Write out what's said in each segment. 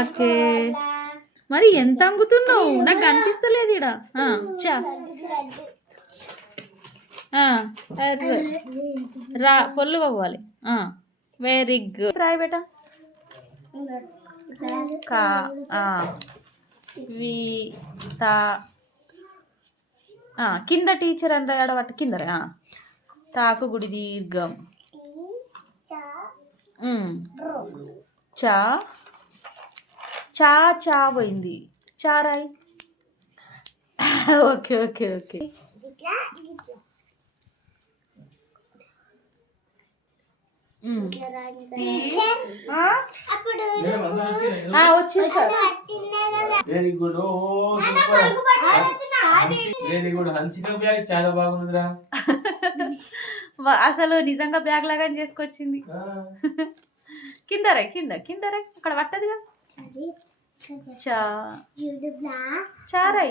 Okay. మరి ఎంత అంగుతున్నావు? నాకు కనిపిస్తలేదు ఇడ. చా రా పొల్లు పోవాలి. Very good. రాయి బేటా. కా వి తా కింద టీచర్ అంత ఆడబట్టు కిందరే. తాకు గుడి దీర్ఘం. చా చా చా పోయింది. చారాయి. Okay okay okay. Very good. Very good. Hansika bag చాలా బాగుందిరా. అసలు నిజంగా బ్యాగ్ లాగా చేసుకొచ్చింది. కింద రై కింద కింద రై అక్కడ పట్టదుగా. చారై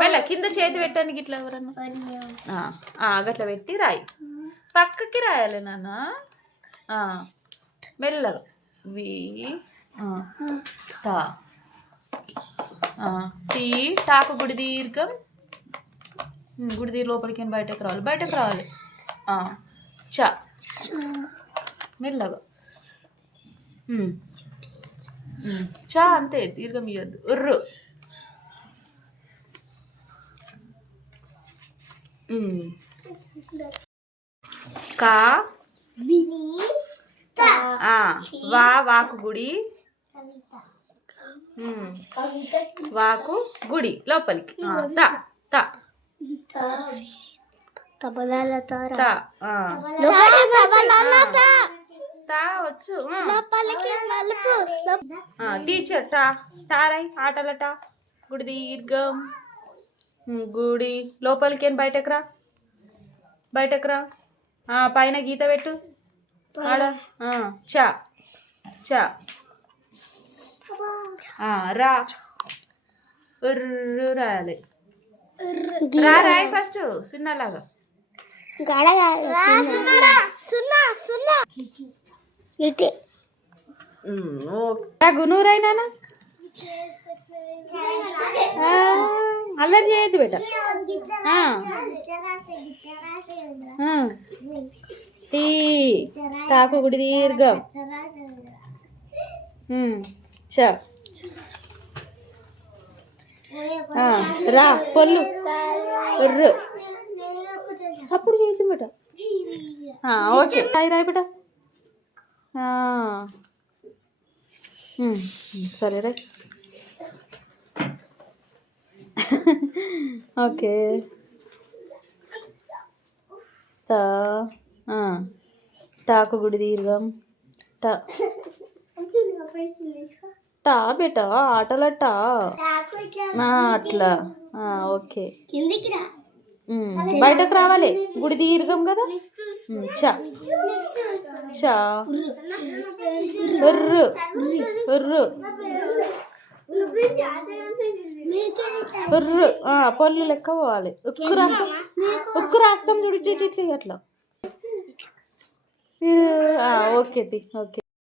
మెల్ల కింద చేతి పెట్టడానికి ఇట్లా ఎవరన్నా గట్లా పెట్టి రాయి. పక్కకి రాయాలి నాన్న. మెల్లగా వి టా టీ టాకు గుడి దీర్ఘం. గుడి దీర్ లోపలికి బయటకు రావాలి. బయటకు రావాలి. చా మెల్లగా. చా అంతే, దీర్ఘం ఇవ్వద్దు. ఉర్రు. కా వా వాకు గుడి. వాకు గుడి లోపలికి. తా తా వచ్చు. టీచర్ టా టారై ఆటల టా గుడి దీర్ఘం. గుడి లోపలికి బయటకు రా. బయటకు రా. పైన గీత పెట్టు ఆడ. చా చా రా. రాయాలి. రా రాయి ఫస్ట్ సున్నాలాగా. గునూరైనా అల్లరి చేయద్దు బేట. టీ టాకు గుడి దీర్ఘం. చ రా పొల్లు. సప్పుడు చేయద్దు బేట. ఓకే రాయి రాయి బేట. సరే రా. ఓకే. టాకు గుడి దీర్ఘం. టా టా బేటా ఆటల టా. అట్లా ఓకే. బయటకు రావాలి. గుడి దీర్ఘం కదా. చా చా ఉర్రు ఉర్రు ఉర్రు. పొల్లు లెక్క పోవాలి. ఉక్కు రాస్తాం. ఉక్కు రాస్తాం చూడు. అట్లా. Okay okay.